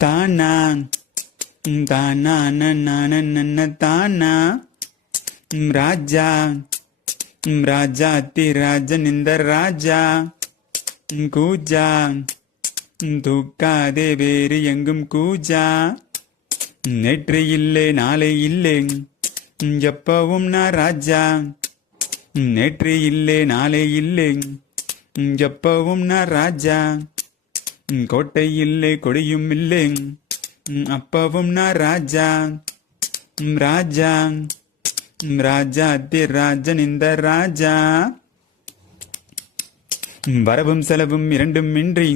தானா தானா நன்ன தானா ராஜா ராஜாத்தி ராஜன் இந்த ராஜா கூஜா தூக்காதே வேறு எங்கும் கூஜா நேற்று இல்லை நாளை இல்லை எப்பவும் நான் ராஜா நேற்று இல்லை நாளை இல்லை எப்பவும் நான் ராஜா கோட்டை இல்லை கொடியும் இல்லை அப்பவும் நான் ராஜா ராஜா ராஜாத்தி ராஜன் இந்த ராஜா வரவும் செலவும் இரண்டும் இன்றி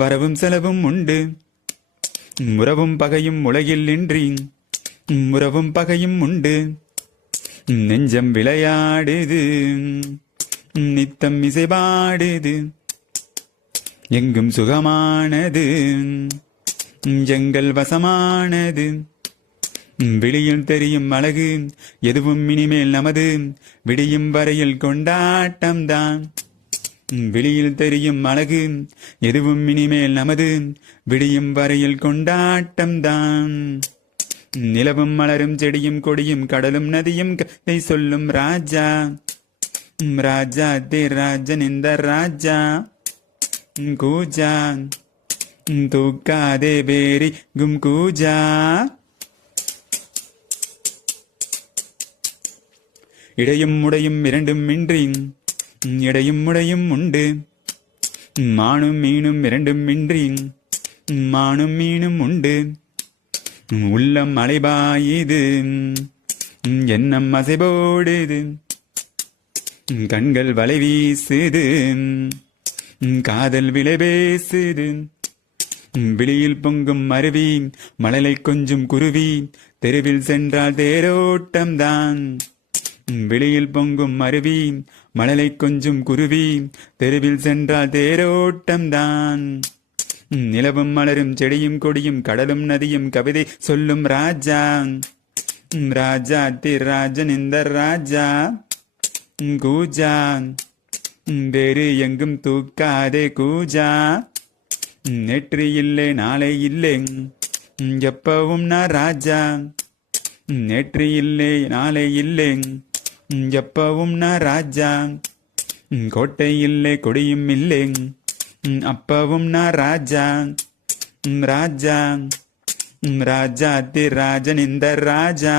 வரவும் செலவும் உண்டு உறவும் பகையும் உலகில் இன்றி உறவும் பகையும் உண்டு நெஞ்சம் விளையாடுது நித்தம் இசைபாடுது எங்கும் சுகமானது எங்கள் வசமானது விழியில் தெரியும் அழகு எதுவும் இனிமேல் நமது விடியும் வரையில் கொண்டாட்டம்தான் விழியில் தெரியும் அழகு எதுவும் இனிமேல் நமது விடியும் வரையில் கொண்டாட்டம்தான் நிலவும் மலரும் செடியும் கொடியும் கடலும் நதியும் கதை சொல்லும் ராஜா ராஜா தே ராஜன் இந்த ராஜா கூஜா தூக்காதே வேரி கும் கூஜா இடையும் உடையும் இரண்டும் இன்றி இடையும் உடையும் உண்டு மானும் மீனும் இரண்டும் இன்றி மானும் மீனும் உண்டு உள்ளம் அலைபாயுது எண்ணம் அசைபோடுது கண்கள் வலை வீசுது காதல் விலை பேசுது விழியில் பொங்கும் அருவி மழலை கொஞ்சம் குருவி தெருவில் சென்றால் தேரோட்டம்தான் வெளியில் பொங்கும் அருவி மழலை கொஞ்சம் குருவி தெருவில் சென்றால் தேரோட்டம்தான் நிலவும் மலரும் செடியும் கொடியும் கடலும் நதியும் கவிதை சொல்லும் ராஜா ராஜா ராஜன் இந்த ராஜா கூஜா வேறு எங்கும் தூக்காதே கூஜா நேற்று இல்லை நாளை இல்லை எப்பவும் நான் ராஜா நேற்று இல்லை நாளை இல்லை எப்பவும் நான் ராஜா கோட்டை இல்லை கொடியும் இல்லை அப்பவும் நான் ராஜா ராஜா ராஜாத்தி ராஜன் இந்த ராஜா